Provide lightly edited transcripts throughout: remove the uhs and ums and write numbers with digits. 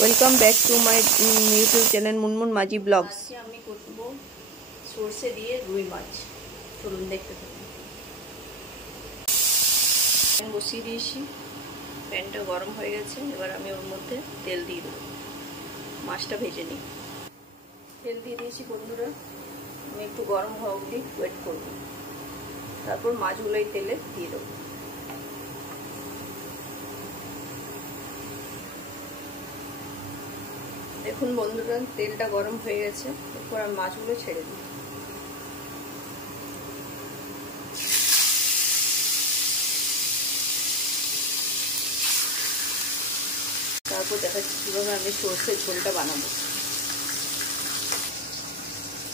Welcome back to my YouTube channel Munmun Majhi vlogs. আজকে আমি করব সরষে দিয়ে রুই মাছ। চলুন দেখতে থাকুন। প্যান বসিয়ে দিয়েছি, প্যানটা গরম হয়ে গেছে। এবার আমি ওর মধ্যে তেল দিয়ে দেবো, মাছটা ভেজে নিই। তেল দিয়ে দিয়েছি বন্ধুরা, আমি একটু গরম হওয়া অবধি ওয়েট করব, তারপর মাছগুলো এই তেলে দিয়ে দেবো। দেখুন বন্ধুরা, তেলটা গরম হয়ে গেছে। এরপর আমি মাছগুলো ছেড়ে দিই। তারপর দেখাচ্ছি কীভাবে আমি সর্ষের ঝোলটা বানাবো।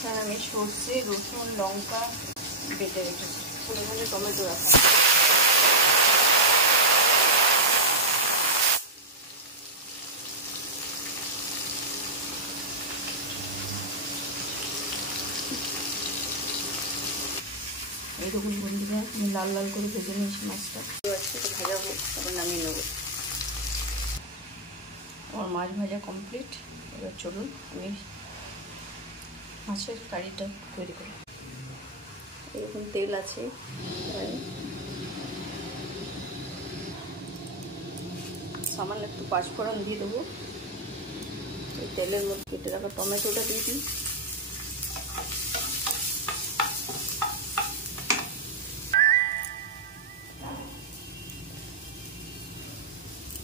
আর আমি সর্ষে, রসুন, লঙ্কা বেটে রেখেছি, ছোটো ছোটো টমেটো রাখা। এই দেখুন বন্ধুরা, আমি লাল লাল করে ভেজে নিয়েছি মাছটা। আজকে তো ভাজাবো, তারপর নামিয়ে নেবো। আমার মাছ ভাজা কমপ্লিট। এবার চলুন আমি মাছের কারিটা তৈরি করি। এরকম তেল আছে, সামান্য একটু পাঁচফোড়ন দিয়ে দেবো। এই তেলের মধ্যে কেটে রাখা টমেটোটা দিয়ে দিই।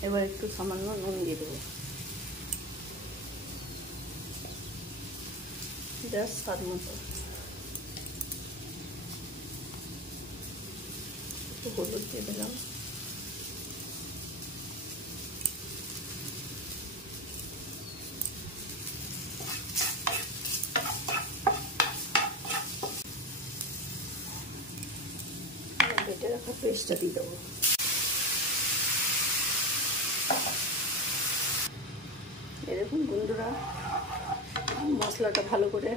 এবার একটু সামান্য নুন দিয়ে দেবো, জাস্ট স্বাদ মতো। একটু হলুদ দিয়ে দিলাম। বেটে রাখা পেস্টটা দিয়ে দেবো। দেখুন বন্ধুরা, মশলাটা ভালো করে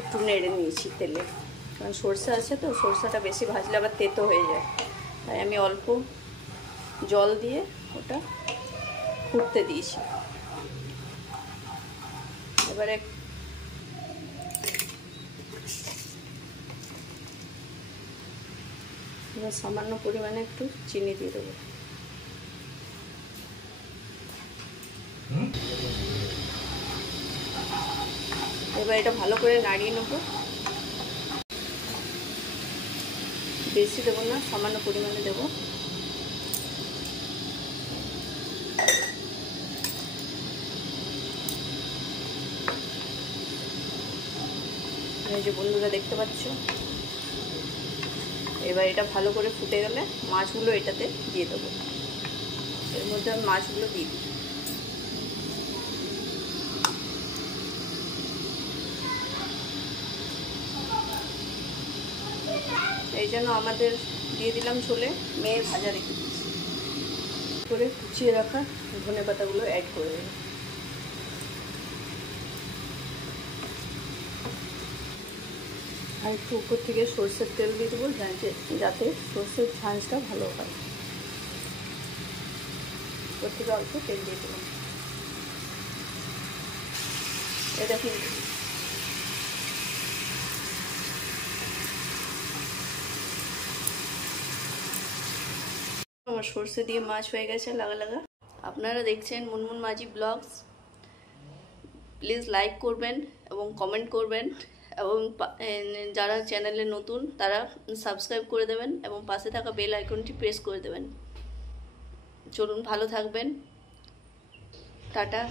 একটু নেড়ে নিয়েছি তেলে, কারণ সরষে আছে তো, সরষেটা বেশি ভাজলে আবার তেতো হয়ে যায়। তাই আমি অল্প জল দিয়ে ওটা ফুটতে দিয়েছি। এবারে সামান্য পরিমাণে একটু চিনি দিয়ে দেবো। এবার এটা ভালো করে নাড়িয়ে নেব। বেশি দেবো না, সামান্য পরিমাণে দেবো। এই যে বন্ধুরা দেখতে পাচ্ছ, এবার এটা ভালো করে ফুটে গেলে মাছগুলো এটাতে দিয়ে দেবো। এর মধ্যে আমি মাছগুলো দিয়ে দিই। এই জন্য আমাদের দিয়ে দিলাম ঝোলে, মেয়ে ভাজা রেখে দিচ্ছি। করে কুচিয়ে রাখা ধনে পাতাগুলো অ্যাড করে দেবো। আর একটু উপর থেকে সরষের তেল দিয়ে দেবো, যাতে সরষের ঝাঁঝটা ভালো হয়। উপর থেকে অল্প তেল দিয়ে দেবো। এটা কিন্তু আমার সরষে দিয়ে মাছ হয়ে গেছে লাগা লাগা। আপনারা দেখছেন Munmun Majhi blogs. Please like করবেন এবং কমেন্ট করবেন, এবং যারা চ্যানেলে নতুন তারা সাবস্ক্রাইব করে দেবেন এবং পাশে থাকা বেল আইকনটি প্রেস করে দেবেন। চলুন, ভালো থাকবেন। টাটা।